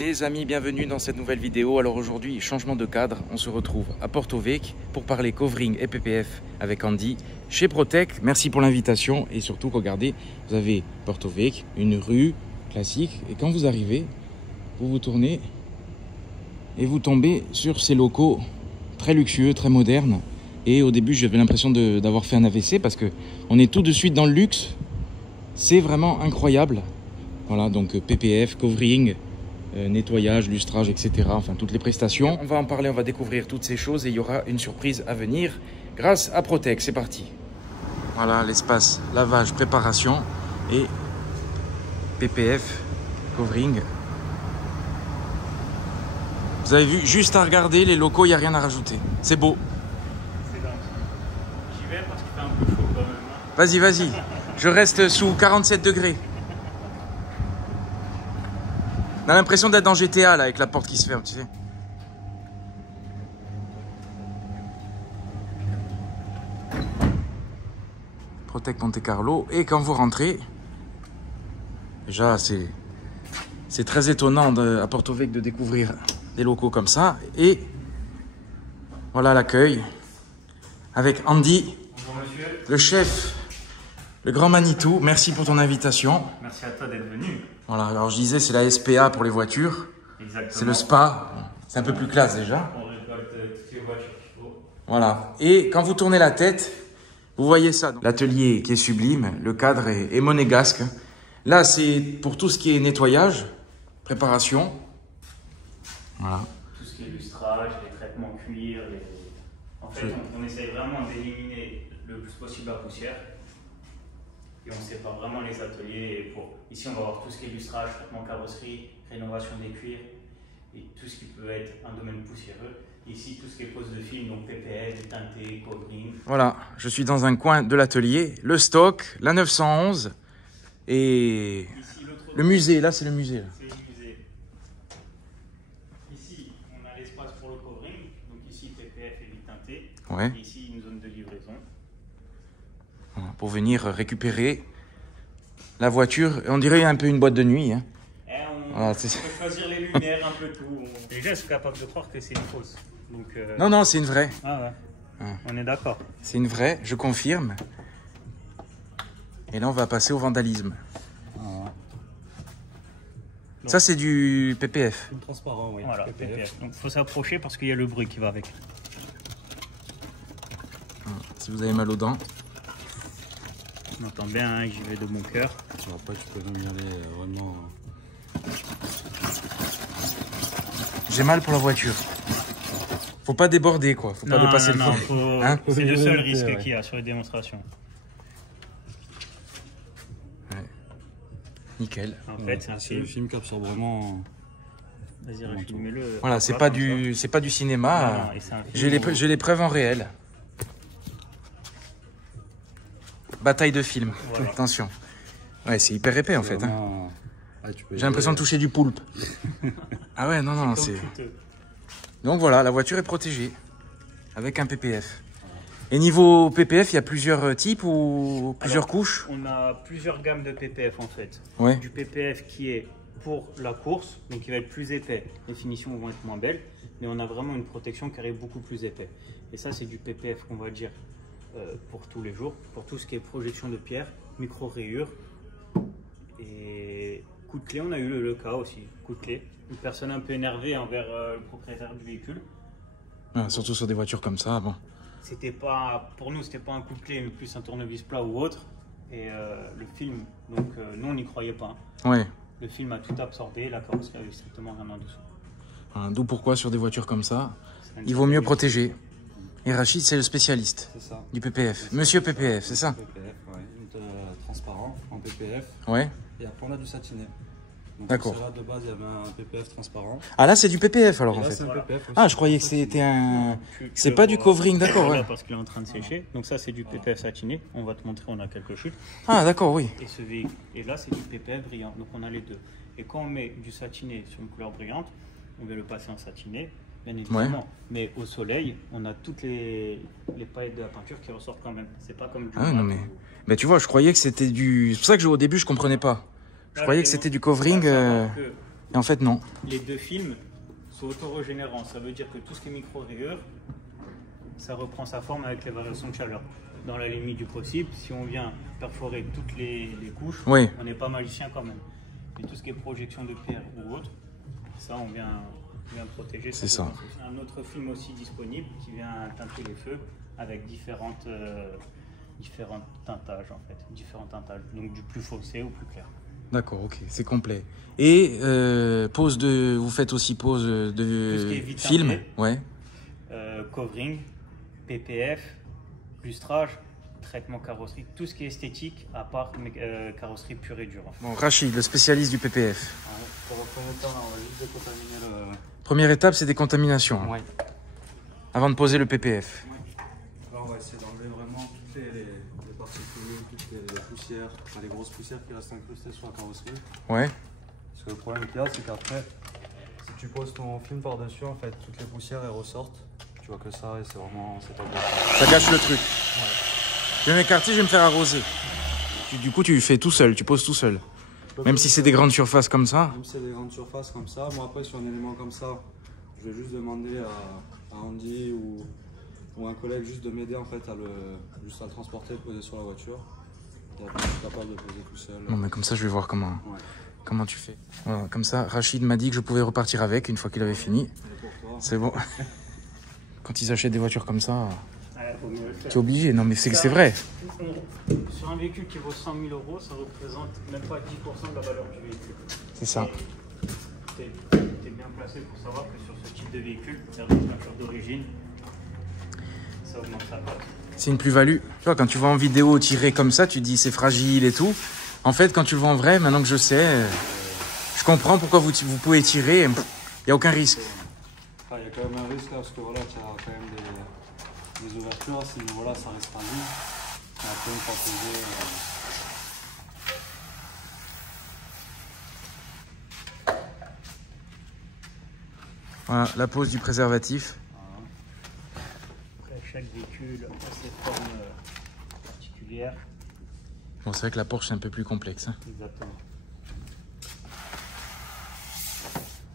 Les amis, bienvenue dans cette nouvelle vidéo. Alors aujourd'hui, changement de cadre, on se retrouve à Porto Vecchio pour parler covering et PPF avec Andy chez Protec. Merci pour l'invitation et surtout, regardez, vous avez Porto Vecchio, une rue classique et quand vous arrivez, vous vous tournez et vous tombez sur ces locaux très luxueux, très modernes. Et au début, j'avais l'impression d'avoir fait un AVC parce que on est tout de suite dans le luxe. C'est vraiment incroyable. Voilà, donc PPF, covering, nettoyage, lustrage, etc. Enfin, toutes les prestations. On va en parler, on va découvrir toutes ces choses et il y aura une surprise à venir grâce à Protec. C'est parti. Voilà l'espace lavage, préparation et PPF, covering. Vous avez vu, juste à regarder les locaux, il n'y a rien à rajouter. C'est beau. C'est dingue. J'y vais parce qu'il fait un peu chaud quand même. Vas-y, vas-y. Je reste sous 47 degrés. On a l'impression d'être dans GTA là avec la porte qui se ferme, tu sais. Protec Monte Carlo. Et quand vous rentrez, déjà c'est très étonnant à Porto Vecchio de découvrir des locaux comme ça. Et voilà l'accueil avec Andy, Bonjour monsieur. le chef, le grand Manitou. Merci pour ton invitation. Merci à toi d'être venu. Voilà, alors je disais, c'est la SPA pour les voitures. Exactement. C'est le spa. C'est un peu plus classe déjà. On récolte toutes les voitures qu'il faut. Voilà. Et quand vous tournez la tête, vous voyez ça. L'atelier qui est sublime, le cadre est monégasque. Là, c'est pour tout ce qui est nettoyage, préparation. Voilà. Tout ce qui est lustrage, les traitements cuir. En fait, on essaye vraiment d'éliminer le plus possible la poussière. Et on sépare vraiment les ateliers. Ici, on va avoir tout ce qui est lustrage, traitement carrosserie, rénovation des cuirs et tout ce qui peut être un domaine poussiéreux. Ici, tout ce qui est pose de film, donc PPF, teinté, covering. Voilà, je suis dans un coin de l'atelier, le stock, la 911 et Ici, le musée. Là, c'est le musée. Là. C'est le musée. Ici, on a l'espace pour le covering. Donc ici, PPF et teinté. Ouais. Et ici, une zone de livraison. Voilà, pour venir récupérer la voiture. On dirait un peu une boîte de nuit. Hein. On Voilà, peut choisir les lumières, un peu tout. Déjà, je suis capable de croire que c'est une fausse. Donc, Non, non, c'est une vraie. Ah ouais. Ouais. On est d'accord. C'est une vraie, je confirme. Et là, on va passer au vandalisme. Ça, c'est du PPF. Transparent, oui. Voilà, PPF. Donc, il faut s'approcher parce qu'il y a le bruit qui va avec. Si vous avez mal aux dents. On entend bien, hein, j'y vais de mon cœur. Après, tu peux même y aller vraiment. J'ai mal pour la voiture. Faut pas déborder, quoi. Faut pas dépasser le fond. Hein, c'est le seul risque Ouais. qu'il y a sur les démonstrations. nickel. En fait, c'est un C'est le film. film qui absorbe vraiment. Vas-y, refilme-le. Voilà, c'est pas du cinéma. Non, et c'est un film. J'ai les preuves en réel. Bataille de film. Voilà. Attention. Ouais, c'est hyper épais en fait. Hein. Vraiment... Ouais, tu peux y J'ai l'impression de aller. toucher du poulpe. Ah ouais, non, non, c'est... Coûteux. Donc voilà, la voiture est protégée avec un PPF. Et niveau PPF, il y a plusieurs types ou plusieurs couches? On a plusieurs gammes de PPF en fait. Ouais. Du PPF qui est pour la course, donc il va être plus épais. Les finitions vont être moins belles, mais on a vraiment une protection qui arrive beaucoup plus épais. Et ça, c'est du PPF qu'on va dire pour tous les jours, pour tout ce qui est projection de pierre, micro-rayures et coup de clé. On a eu le cas aussi, coup de clé. Une personne un peu énervée envers le propriétaire du véhicule. Ah, surtout sur des voitures comme ça, bon. C'était pas, pour nous, c'était pas un coup de clé, mais plus un tournevis plat ou autre. Et le film, donc nous on n'y croyait pas. Ouais. Le film a tout absorbé, la carrosserie avait strictement rien en dessous. Voilà, d'où pourquoi sur des voitures comme ça, C'est un il vaut mieux petit- protéger. Et Rachid, c'est le spécialiste C'est ça. du PPF. Monsieur PPF, c'est ça? PPF, ouais. Transparent en PPF. Ouais. Et après, on a du satiné. Donc, D'accord. Là, de base, il y avait un PPF transparent. Ah là, c'est du PPF alors Et en là, fait. c'est un Voilà. PPF aussi. Ah, je croyais que c'était un... Tu C'est le pas du vois- covering, d'accord, Voilà, ouais. parce qu'il est en train de sécher. Donc ça, c'est du PPF satiné. On va te montrer, on a quelques chutes. Ah, d'accord, oui. Et ce véhicule, et là, c'est du PPF brillant. Donc on a les deux. Et quand on met du satiné sur une couleur brillante, on va le passer en satiné, bien évidemment. Ouais. Mais au soleil, on a toutes les paillettes de la peinture qui ressortent quand même. C'est pas comme du Ah ouais, non mat. mais... Mais tu vois, je croyais que c'était du... C'est pour ça que au début, je comprenais pas. Je croyais que c'était du covering... Faut savoir que Et en fait, non. Les deux films sont auto-régénérants. Ça veut dire que tout ce qui est micro-rayures, ça reprend sa forme avec les variations de chaleur. Dans la limite du possible, si on vient perforer toutes les couches, Oui. on n'est pas magicien quand même. Et tout ce qui est projection de pierre ou autre, ça on vient protéger. C'est ça. C'est un autre film aussi disponible qui vient teinter les feux avec différents teintages en fait, différents teintages, donc du plus foncé au plus clair. D'accord, ok, c'est complet. Et vous faites aussi pose de film, ouais. Covering, PPF, lustrage, traitement carrosserie, tout ce qui est esthétique à part carrosserie pure et dure. En fait. Bon, Rachid, le spécialiste du PPF. Pour le premier temps, on va juste décontaminer le... Première étape, c'est décontamination. Ouais. Avant de poser le PPF. Là, on va essayer d'enlever vraiment toutes les particules, toutes les poussières, enfin, les grosses poussières qui restent incrustées sur la carrosserie. Ouais. Parce que le problème qu'il y a, c'est qu'après, si tu poses ton film par-dessus, en fait, toutes les poussières, elles ressortent. Tu vois que ça, et c'est vraiment... c'est pas bien. Ça gâche le truc. Ouais. Je vais m'écarter, je vais me faire arroser. Du coup, tu fais tout seul, tu poses tout seul. Même si c'est des grandes surfaces comme ça. Même si c'est des grandes surfaces comme ça. Moi, après, sur un élément comme ça, je vais juste demander à Andy ou un collègue juste de m'aider en fait à le transporter, le poser sur la voiture. Et après, je suis capable de poser tout seul. Non, mais comme ça, je vais voir comment, Ouais. comment tu fais. Voilà, comme ça, Rachid m'a dit que je pouvais repartir avec une fois qu'il avait fini. Et pour toi, C'est bon. Quand ils achètent des voitures comme ça, Faut mieux le faire. tu es obligé. Non, mais c'est vrai. Sur un véhicule qui vaut 100 000 €, ça représente même pas 10% de la valeur du véhicule. C'est ça. Tu es bien placé pour savoir que sur ce type de véhicule, faire des peintures d'origine, ça augmente sa cote. C'est une plus-value. Tu vois, quand tu vois en vidéo tiré comme ça, tu te dis c'est fragile et tout. En fait, quand tu le vois en vrai, maintenant que je sais, je comprends pourquoi vous pouvez tirer. Il n'y a aucun risque. enfin, il y a quand même un risque là, parce que voilà, tu as quand même des ouvertures. À ce niveau-là, ça reste un vide. Et après, une fois posé, Voilà, la pose du préservatif. Après, chaque véhicule a ses formes particulières. Bon, c'est vrai que la Porsche, c'est un peu plus complexe. Hein. Exactement.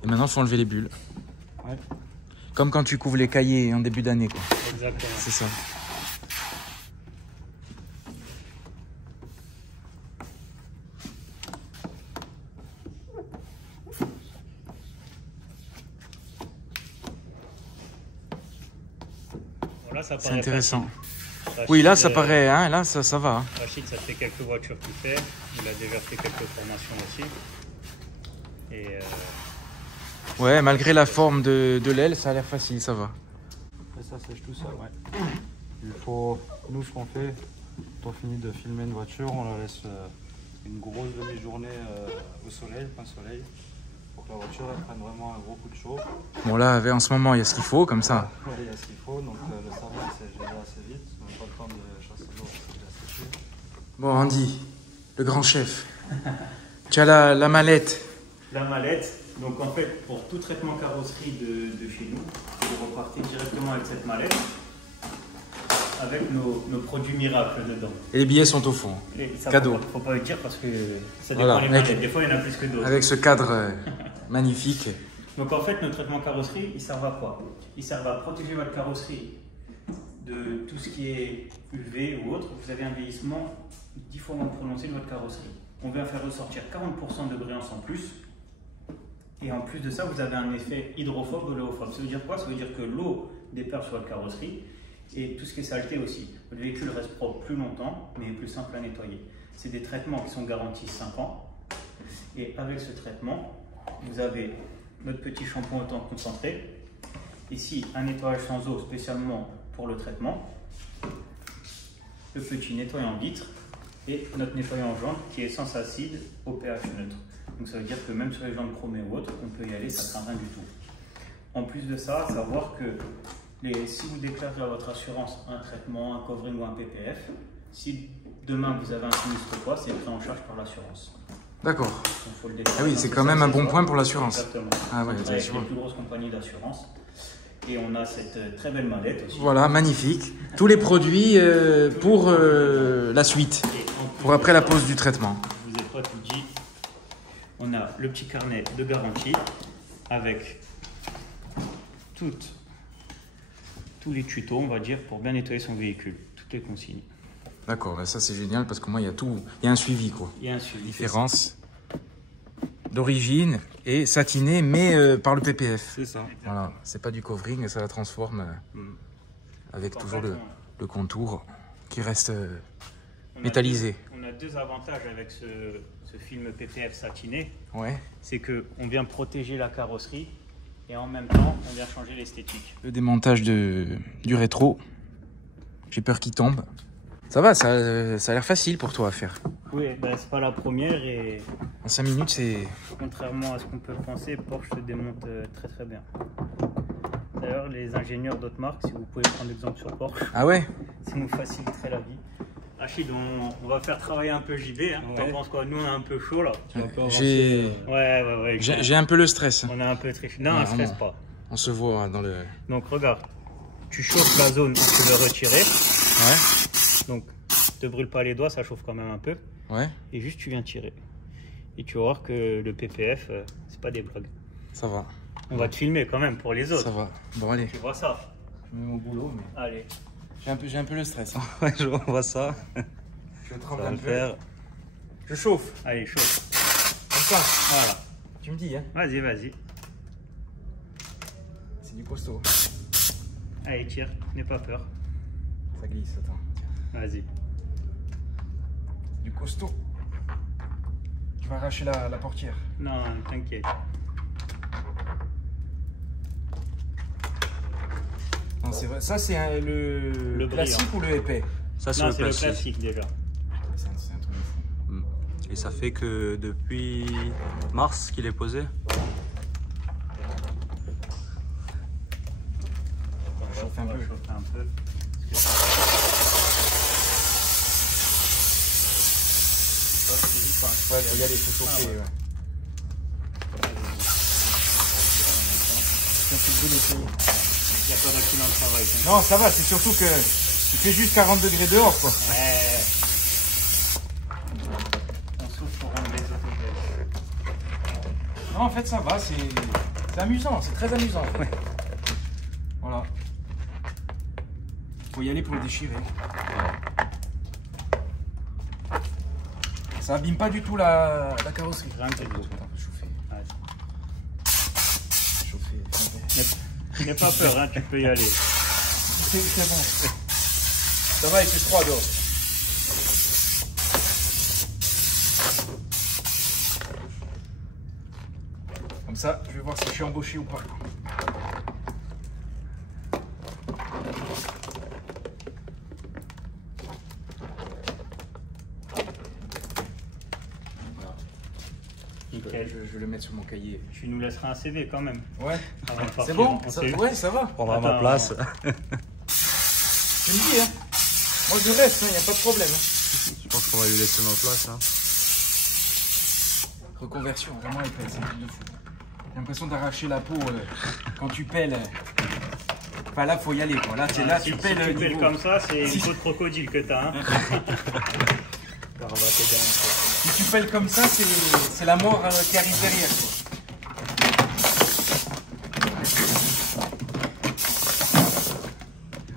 Et maintenant, il faut enlever les bulles. ouais. Comme quand tu couvres les cahiers en début d'année, quoi. Exactement. C'est ça. Bon, là, ça C'est paraît intéressant. facile. Oui, là, Rachid, ça paraît, hein, là, ça va. Hein. Rachid, ça fait quelques voitures qu'il fait. Il a déjà fait quelques formations aussi. Et Ouais, malgré la forme de l'aile, ça a l'air facile, ça va. Et ça sèche tout seul, ouais. Il faut, nous, ce qu'on fait, quand on finit de filmer une voiture, on la laisse une grosse demi-journée au soleil, plein soleil, pour que la voiture elle prenne vraiment un gros coup de chaud. Bon, là, en ce moment, il y a ce qu'il faut, comme ça. Ouais, il y a ce qu'il faut, donc le savon il sèche déjà assez vite, on n'a pas le temps de chasser l'eau, c'est déjà séché. Bon, Andy, le grand chef. Tu as la mallette. la mallette. Donc en fait, pour tout traitement carrosserie de chez nous, vous repartez directement avec cette mallette, avec nos produits miracles dedans. Et les billets sont au fond. Et ça, Cadeau. Faut pas le dire parce que ça dépend Voilà, des mallettes. Des fois, il y en a plus que d'autres. Avec ce cadre magnifique. Donc en fait, nos traitements carrosserie, ils servent à quoi? Ils servent à protéger votre carrosserie de tout ce qui est UV ou autre. Vous avez un vieillissement 10 fois moins prononcé de votre carrosserie. On vient faire ressortir 40% de brillance en plus. Et en plus de ça, vous avez un effet hydrophobe ou oléophobe. Ça veut dire quoi? Ça veut dire que l'eau déperle sur votre carrosserie et tout ce qui est saleté aussi. Votre véhicule reste propre plus longtemps, mais est plus simple à nettoyer. C'est des traitements qui sont garantis 5 ans. Et avec ce traitement, vous avez notre petit shampoing au temps concentré. Ici, un nettoyage sans eau spécialement pour le traitement. Le petit nettoyant vitre et notre nettoyant jantes qui est sans acide au pH neutre. Donc ça veut dire que même sur les jantes chromées ou autres, on peut y aller, ça ne craint rien du tout. En plus de ça, savoir que si vous déclarez à votre assurance un traitement, un covering ou un PPF, si demain vous avez un sinistre ou quoi, c'est pris en charge par l'assurance. D'accord. Ah oui, c'est quand même un bon point pour l'assurance. Exactement. Ah ouais, On travaille bien avec sûr. les plus grosses compagnies d'assurance. Et on a cette très belle mallette aussi. Voilà, magnifique. Tous les produits pour la suite, Et en plus pour après de la ça, pause du traitement. Je vous ai pas tout dit. on a le petit carnet de garantie avec tous les tutos, on va dire, pour bien nettoyer son véhicule. Toutes les consignes. D'accord, bah ça c'est génial parce que moi il y a tout, il y a un suivi quoi. Il y a un suivi. Différence d'origine et satiné mais par le PPF. C'est ça. Voilà, c'est pas du covering et ça la transforme avec toujours le contour qui reste métallisé. On a deux avantages avec ce film PPF satiné. Ouais. C'est qu'on vient protéger la carrosserie et en même temps on vient changer l'esthétique. Le démontage du rétro, j'ai peur qu'il tombe. Ça va, ça a l'air facile pour toi à faire. Oui, ben, c'est pas la première et En 5 minutes c'est... contrairement à ce qu'on peut penser, Porsche se démonte très très bien. D'ailleurs, les ingénieurs d'autres marques, si vous pouvez prendre exemple sur Porsche, Ah ouais? ça nous faciliterait la vie. Rachid, on va faire travailler un peu JB. Hein. Ouais. T'en penses quoi? Nous, on est un peu chaud là. Tu vas un peu avancer, J'ai Ouais. j'ai un peu le stress. Hein. On est un peu triché. Non, Ouais, ne stresse vraiment. pas. On se voit dans le... Donc, regarde. Tu chauffes la zone où tu veux retirer. Ouais, Donc, te brûle pas les doigts, ça chauffe quand même un peu. ouais, Et juste, tu viens tirer. Et tu vas voir que le PPF, c'est pas des blagues. ça va. On va te filmer quand même pour les autres. Ça va. Bon allez, Tu vois ça? je me mets au boulot mais... Allez. J'ai un peu le stress. Ouais, je vois ça. Je Ça tremble va un le peu. faire. Je chauffe. Allez, chauffe. Comme ça. Voilà. Tu me dis, hein. Vas-y. C'est du costaud. Allez, tire. N'aie pas peur. Ça glisse, attends. Tiens. Vas-y. Du costaud. Tu vas arracher la portière. Non, t'inquiète. Non, c'est vrai. Ça, c'est le classique brillant. ou le épais? Ça, Non, c'est le classique déjà. C'est un truc de fou. Et ça fait que depuis mars qu'il est posé. Chauffe un On va peu. chauffer un peu. Ouais, faut y aller, faut chauffer. ouais. Ouais. C'est un truc de l'épée. Il n'y a pas d'accident de travail. t'inquiète. Non, ça va, c'est surtout que il fait juste 40 degrés dehors, quoi. Ouais. On souffle pour rendre les autogènes. Non, en fait, ça va, c'est amusant, c'est très amusant. En fait. Voilà. Faut y aller pour le déchirer. Ça abîme pas du tout la carrosserie. Rien que du tout. Attends, chauffer. Ouais. Chauffer. N'aie pas peur, hein, tu peux y aller. C'est bon. Ça va, il fait froid dehors. Comme ça, je vais voir si je suis embauché ou pas. Nickel. Je vais le mettre sur mon cahier. Tu nous laisseras un CV quand même. Ouais. Avant de C'est partir. bon On ça, sait- ouais, ça va. Prendra ma Attends, place. Tu me dis, hein. Moi, je reste, il n'y a pas de problème. Hein. Je pense qu'on va lui laisser ma place. Hein. Reconversion, vraiment épais, c'est un truc de fou. J'ai l'impression d'arracher la peau quand tu pèles. Enfin, là, faut y aller, quoi. Là, c'est là, Si tu pèles tu niveau. pèles comme ça, c'est Si- une peau de crocodile que t'as. Hein. Alors, on va t'aider un peu. Si tu pèles comme ça, c'est la mort qui arrive derrière, quoi.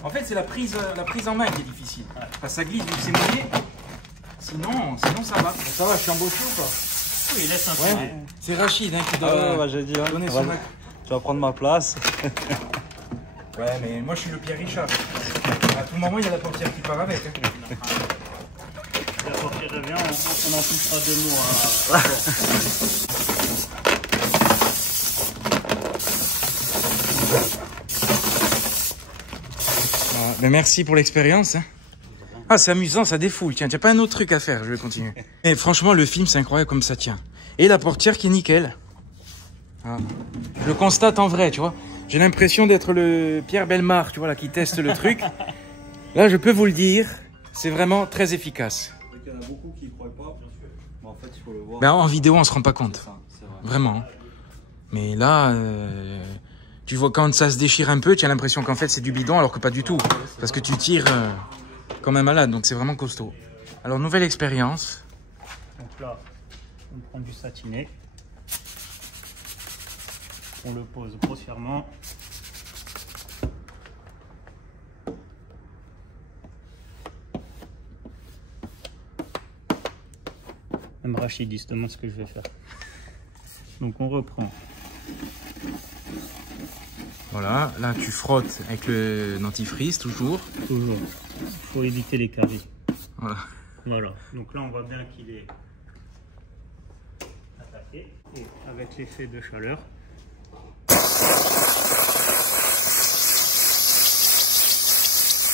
En fait, c'est la prise en main qui est difficile. Parce que ça glisse vu que c'est mouillé. Sinon, ça va. Ça va, je suis embauché ou pas? Oui, laisse un peu. Ouais. C'est Rachid hein, qui Ah ouais, doit bah, j'ai dit, hein, donner on son va- acte. tu vas prendre ma place. Ouais, mais moi, je suis le Pierre Richard. À tout moment, il y a la portière qui part avec. Hein. La portière revient, on en touchera deux mots. À... Mais merci pour l'expérience. Hein. Ah, c'est amusant, ça défoule. Tiens, t'as pas un autre truc à faire, je vais continuer. Et franchement, le film, c'est incroyable comme ça tient. Et la portière qui est nickel. Ah. Je le constate en vrai, tu vois. J'ai l'impression d'être le Pierre Bellemare, tu vois, là, qui teste le truc. Là, je peux vous le dire, c'est vraiment très efficace. Il y en a beaucoup qui ne croient pas. Mais en fait, il faut le voir. Ben, en vidéo, on se rend pas compte. C'est vrai. Vraiment. Mais là, tu vois, quand ça se déchire un peu, tu as l'impression qu'en fait, c'est du bidon, alors que pas du tout. Parce que tu tires comme un malade, donc c'est vraiment costaud. Alors, nouvelle expérience. Donc là, on prend du satiné. on le pose grossièrement. Même Rachid, il se demande ce que je vais faire. Donc on reprend. Voilà, là tu frottes avec le dentifrice toujours. Toujours. Il faut éviter les caries. Voilà. Voilà. Donc là on voit bien qu'il est attaqué. Et avec l'effet de chaleur.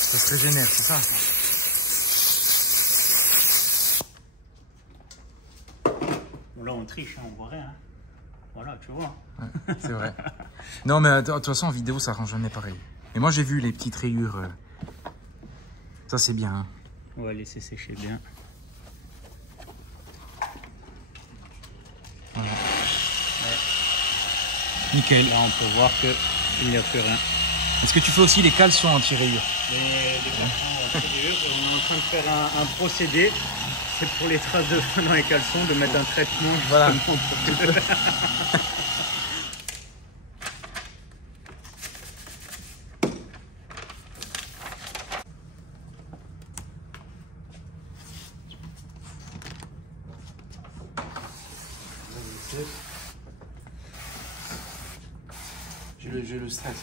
Ça se régénère, c'est ça? Bon, là on triche, hein, on voit rien. Hein. Voilà, tu vois. Ouais, c'est vrai. Non, mais de toute façon, en vidéo, ça rend jamais pareil. Et moi, j'ai vu les petites rayures. Ça, c'est bien. Hein. On va laisser sécher bien. Voilà. Ouais. Nickel. Là, on peut voir qu'il n'y a plus rien. Est-ce que tu fais aussi les caleçons anti-rayures? Les caleçons anti-rayures, on est en train de faire un procédé. C'est pour les traces de feu dans les caleçons, de mettre un traitement. Voilà. J'ai le stress.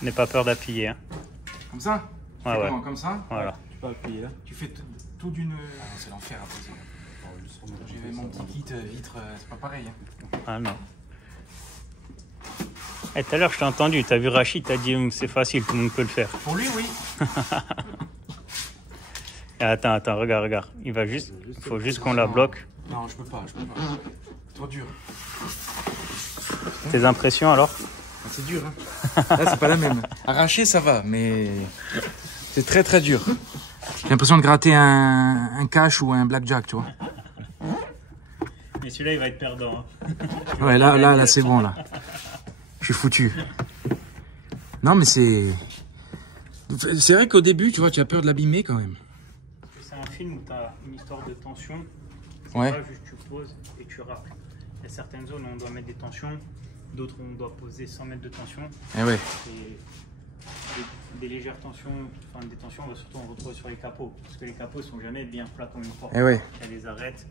N'aie pas peur d'appuyer. Hein. Comme ça? Ouais, ouais. Comment, comme ça? Voilà. Tu peux appuyer là. Tu fais tout d'une... Ah, c'est l'enfer à poser. J'ai mon petit kit vitre, c'est pas pareil. Hein. Ah non. Et tout à l'heure, je t'ai entendu, tu as vu Rachid, tu as dit c'est facile, tout le monde peut le faire. Pour lui, oui. Attends, regarde. Il faut juste qu'on la bloque. Non, je peux pas. Trop dur. Tes impressions alors? C'est dur, hein. Là, c'est pas la même. Arracher, ça va, mais c'est très très dur. J'ai l'impression de gratter un cash ou un blackjack, tu vois. Mais celui-là, il va être perdant. Hein. Ouais, là, c'est bon, là. Je suis foutu. Non, mais c'est vrai qu'au début, tu vois, tu as peur de l'abîmer quand même. C'est un film où tu as une histoire de tension. Ouais. Pas juste tu poses et tu racles. Il y a certaines zones où on doit mettre des tensions, d'autres où on doit poser sans mettre de tension. Eh ouais. Et des légères tensions, enfin des tensions, on va surtout en retrouver sur les capots. Parce que les capots ne sont jamais bien plats comme une porte. Eh ouais. Il y a les arêtes,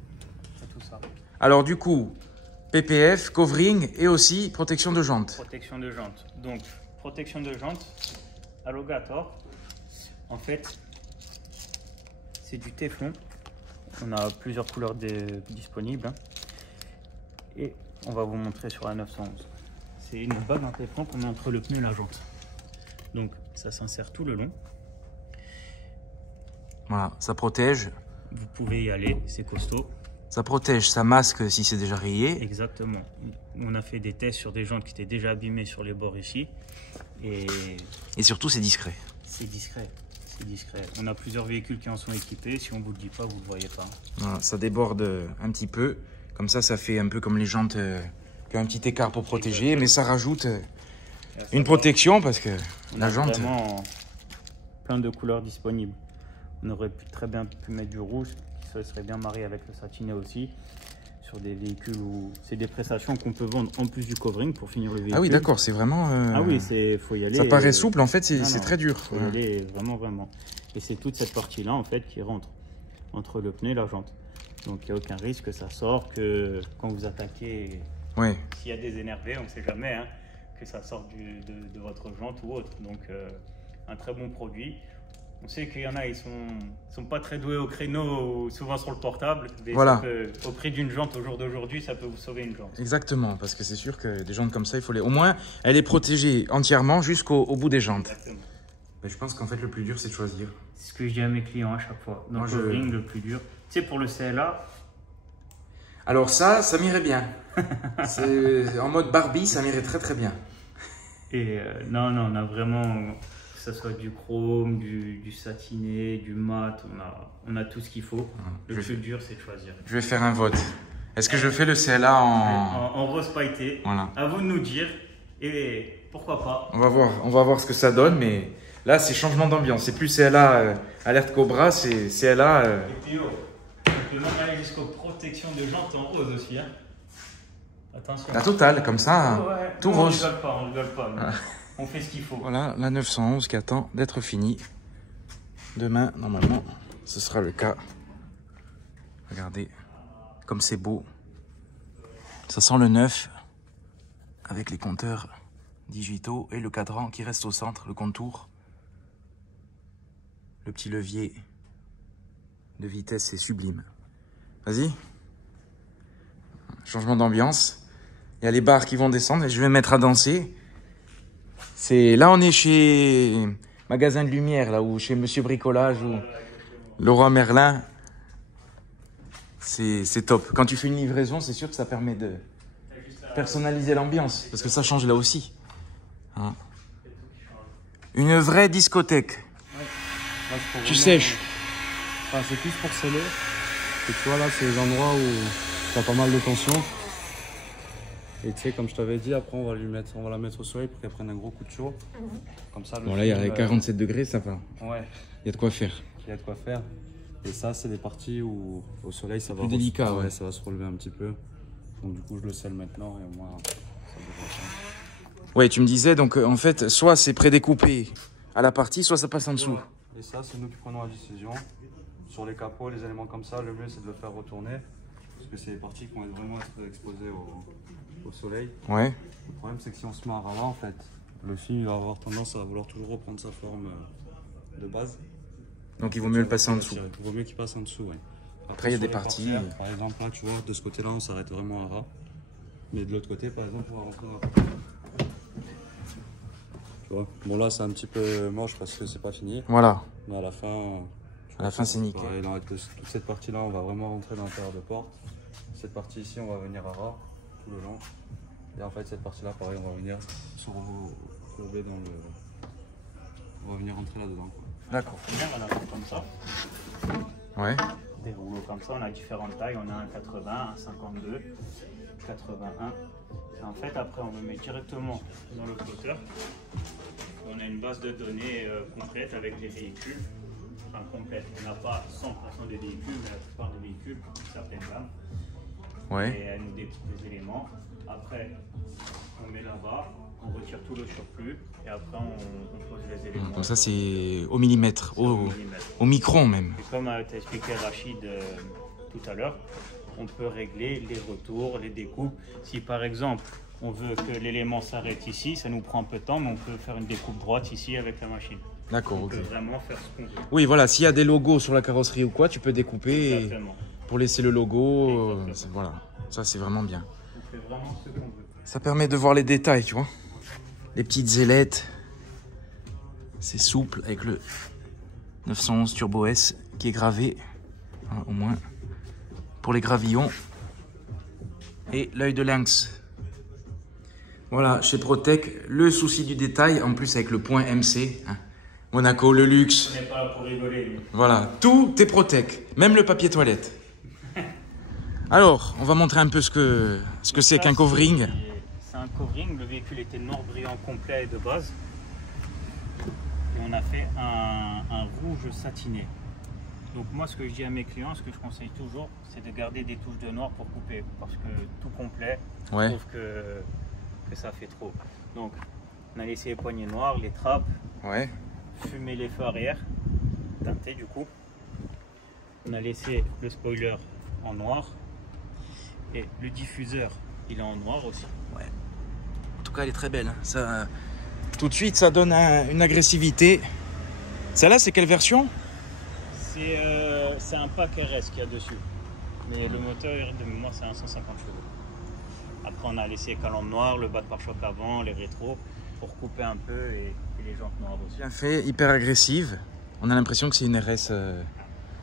il y a tout ça. Alors du coup, PPF, covering et aussi protection de jantes. Protection de jantes. Donc, protection de jantes, Allogator, en fait, c'est du téflon. On a plusieurs couleurs disponibles. Et on va vous montrer sur la 911. C'est une bague en téflon qu'on met entre le pneu et la jante. Donc, ça s'insère tout le long. Voilà, ça protège. Vous pouvez y aller, c'est costaud. Ça protège, ça masque si c'est déjà rayé. Exactement. On a fait des tests sur des jantes qui étaient déjà abîmées sur les bords ici. Et surtout, c'est discret. c'est discret. C'est discret. On a plusieurs véhicules qui en sont équipés. Si on ne vous le dit pas, vous ne le voyez pas. Voilà, ça déborde un petit peu. Comme ça fait un peu comme les jantes qui ont un petit écart pour protéger. Mais ça rajoute une protection parce que la jante... vraiment plein de couleurs disponibles. On aurait très bien pu mettre du rouge, qui se serait bien marié avec le satiné aussi. Sur des véhicules où c'est des prestations qu'on peut vendre en plus du covering pour finir le véhicule. Ah oui, d'accord, c'est vraiment... Ah oui, faut y aller. Ça paraît souple, en fait, c'est très dur. Faut y aller vraiment. Et c'est toute cette partie-là, en fait, qui rentre entre le pneu et la jante. Donc, il n'y a aucun risque que ça sorte, que quand vous attaquez, Ouais. s'il y a des énervés, on ne sait jamais, hein, que ça sorte de votre jante ou autre. Donc, un très bon produit. On sait qu'il y en a, ils sont pas très doués au créneau, souvent sur le portable. Mais voilà. Au prix d'une jante au jour d'aujourd'hui, ça peut vous sauver une jante. Exactement, parce que c'est sûr que des jantes comme ça, il faut les... Au moins, elle est protégée entièrement jusqu'au bout des jantes. Exactement. Mais je pense qu'en fait, le plus dur, c'est de choisir. C'est ce que je dis à mes clients à chaque fois. Dans le covering, le plus dur. Tu sais, pour le CLA... Alors ça m'irait bien. En mode Barbie, ça m'irait très très bien. Et non, on a vraiment... Que ce soit du chrome, du satiné, du mat, on a tout ce qu'il faut. Le plus dur, c'est de choisir. Je vais faire un vote. Est-ce que je fais le CLA en rose pailleté? Voilà. À vous de nous dire. Et pourquoi pas? On va voir ce que ça donne, mais là, c'est changement d'ambiance. C'est plus CLA alerte Cobra, c'est CLA... Et puis, on peut même aller jusqu'aux protections de jantes en rose aussi. Hein. Attention. La totale, comme ça, Ouais, tout non, rose. On rigole pas. Mais on fait ce qu'il faut. Voilà, la 911 qui attend d'être finie. Demain, normalement, ce sera le cas. Regardez, comme c'est beau. Ça sent le neuf, avec les compteurs digitaux et le cadran qui reste au centre, le contour. Le petit levier de vitesse, c'est sublime. Vas-y. Changement d'ambiance. Il y a les barres qui vont descendre et je vais me mettre à danser. Là, on est chez Magasin de Lumière, là, ou chez Monsieur Bricolage, ou Leroy Merlin. C'est top. Quand tu fais une livraison, c'est sûr que ça permet de personnaliser l'ambiance, parce que ça change là aussi. Hein. Une vraie discothèque. Là, Tu sèches. Enfin, c'est plus pour sceller. Et tu vois, là, c'est les endroits où tu as pas mal de tension. Et tu sais, comme je t'avais dit, après, on va la mettre au soleil pour qu'elle prenne un gros coup de chaud. Comme ça, Bon, là, il y a 47 degrés, ça va. Ouais, Il y a de quoi faire. il y a de quoi faire. Et ça, c'est des parties où au soleil, ça va Plus délicat, ouais. ça va se relever un petit peu. Donc, du coup, je le scelle maintenant et au moins, ça devrait faire. Ouais, tu me disais, donc en fait, soit c'est prédécoupé à la partie, soit ça passe en dessous. Et ça, c'est nous qui prenons la décision. Sur les capots, les éléments comme ça, le mieux, c'est de le faire retourner. Parce que c'est des parties qui vont vraiment être exposées au soleil. Ouais. Le problème, c'est que si on se met à ras, en fait, le film va avoir tendance à vouloir toujours reprendre sa forme de base. Donc il vaut mieux le passer en dessous. Il vaut mieux qu'il passe en dessous, oui. Après, il y a sur des les parties. portières, par exemple, là, tu vois, de ce côté-là, on s'arrête vraiment à ras. Mais de l'autre côté, par exemple, on va rentrer dans la portière. Tu vois. Bon, là, c'est un petit peu moche parce que c'est pas fini. Voilà. Mais à la fin, C'est nickel. pareil, toute cette partie-là, on va vraiment rentrer dans l'intérieur de porte. Cette partie ici, on va venir à ras tout le long. Et en fait, cette partie-là, pareil, on va venir se courber dans le. On va venir rentrer là-dedans. D'accord. Bien, on a fait comme ça. Ouais. Des rouleaux comme ça, on a différentes tailles. On a un 80, un 52, 81. Et en fait, après, on le met directement dans le flotteur. On a une base de données complète avec les véhicules. Enfin, complète. On n'a pas 100% des véhicules, mais la plupart des véhicules, certaines gammes. Ouais. Et elle nous dépose les éléments. Après, on met là-bas, on retire tout le surplus. Et après, on pose les éléments. Comme ça, c'est au millimètre, millimètre. au micron même. Et comme t'a expliqué Rachid tout à l'heure, on peut régler les retours, les découpes. Si par exemple, on veut que l'élément s'arrête ici, ça nous prend un peu de temps, mais on peut faire une découpe droite ici avec la machine. D'accord, On ok. peut vraiment faire ce qu'on veut. Oui, voilà, s'il y a des logos sur la carrosserie ou quoi, tu peux découper Exactement. pour laisser le logo. Exactement. Voilà, ça c'est vraiment bien. On fait vraiment ce qu'on veut. Ça permet de voir les détails, tu vois. Les petites ailettes. C'est souple avec le 911 Turbo S qui est gravé, hein, au moins, pour les gravillons. Et l'œil de lynx. Voilà, chez Protec, le souci du détail, en plus avec le point MC. Hein. Monaco, le luxe. On n'est pas là pour rigoler. Nous. Voilà, tout est Protec, même le papier toilette. Alors, on va montrer un peu ce que c'est qu'un covering. C'est un covering, le véhicule était noir brillant complet de base. Et on a fait un rouge satiné. Donc moi, ce que je dis à mes clients, ce que je conseille toujours, c'est de garder des touches de noir pour couper. Parce que tout complet, Ouais. je trouve que ça fait trop. Donc, on a laissé les poignées noires, les trappes, Ouais. fumé les feux arrière, teinté du coup. On a laissé le spoiler en noir. Et le diffuseur, il est en noir aussi. Ouais. En tout cas, elle est très belle. Ça, tout de suite, ça donne une agressivité. Celle-là, c'est quelle version? C'est un pack RS qu'il y a dessus. Mais le moteur de mémoire, c'est un 150 chevaux. Après, on a laissé les calandres noirs, le bas de pare-choc avant, les rétros, pour couper un peu et les jantes noires aussi. Bien fait, hyper agressive. On a l'impression que c'est une RS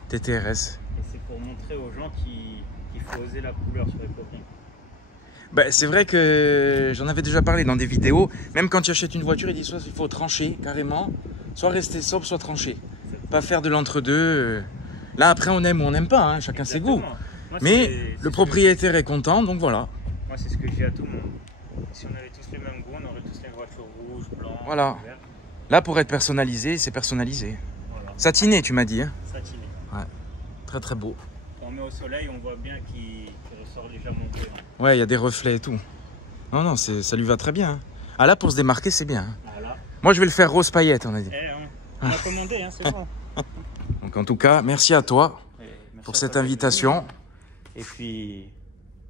TTRS. Et c'est pour montrer aux gens qu'il faut oser la couleur sur les coquilles. Ben, c'est vrai que j'en avais déjà parlé dans des vidéos. Même quand tu achètes une voiture, ils disent soit il faut trancher carrément, soit rester sobre, soit trancher. Pas faire de l'entre-deux. Là, après, on aime ou on n'aime pas, hein, chacun ses goûts. Moi, Mais le propriétaire est content, donc voilà. Moi, c'est ce que je dis à tout le monde. Si on avait tous les mêmes goûts, on aurait tous les voitures rouges, blanches, Voilà. vertes. Là, pour être personnalisé, c'est personnalisé. Voilà. Satiné, tu m'as dit. Hein. Satiné. Très très beau. Quand on met au soleil, on voit bien qu'il ressemble sort déjà monté. Ouais, il y a des reflets et tout. Non, non, ça lui va très bien. Hein. Ah là, pour se démarquer, c'est bien. Hein. Voilà. Moi, je vais le faire rose paillette, on a dit. On a commandé, hein, c'est bon. Donc, en tout cas, merci à toi pour cette invitation. Et puis,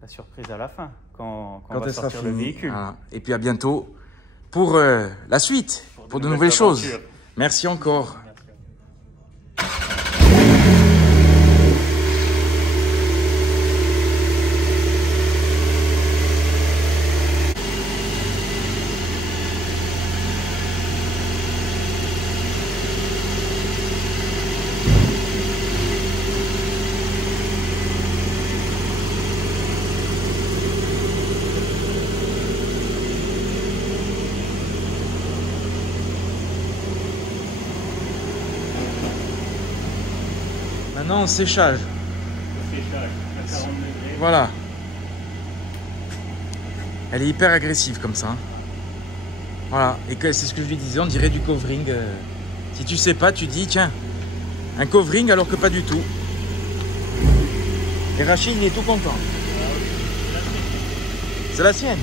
la surprise à la fin, quand elle va sera sortir le finie. véhicule. Voilà. Et puis, à bientôt pour la suite, pour de nouvelles choses. Merci encore. Maintenant, séchage. Séchage à 40 degrés. Voilà. Elle est hyper agressive comme ça. Hein. Voilà. Et c'est ce que je lui disais, on dirait du covering. Si tu sais pas, tu dis, tiens, un covering alors que pas du tout. Et Rachid, il est tout content. C'est la sienne.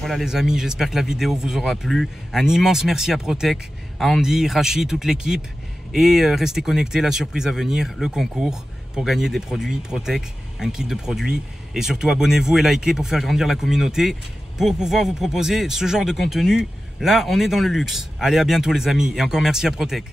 Voilà les amis, j'espère que la vidéo vous aura plu. Un immense merci à Protec, à Andy, Rachid, toute l'équipe. Et restez connectés, la surprise à venir, le concours pour gagner des produits Protec, un kit de produits. Et surtout abonnez-vous et likez pour faire grandir la communauté, pour pouvoir vous proposer ce genre de contenu. Là, on est dans le luxe. Allez, à bientôt les amis et encore merci à Protec.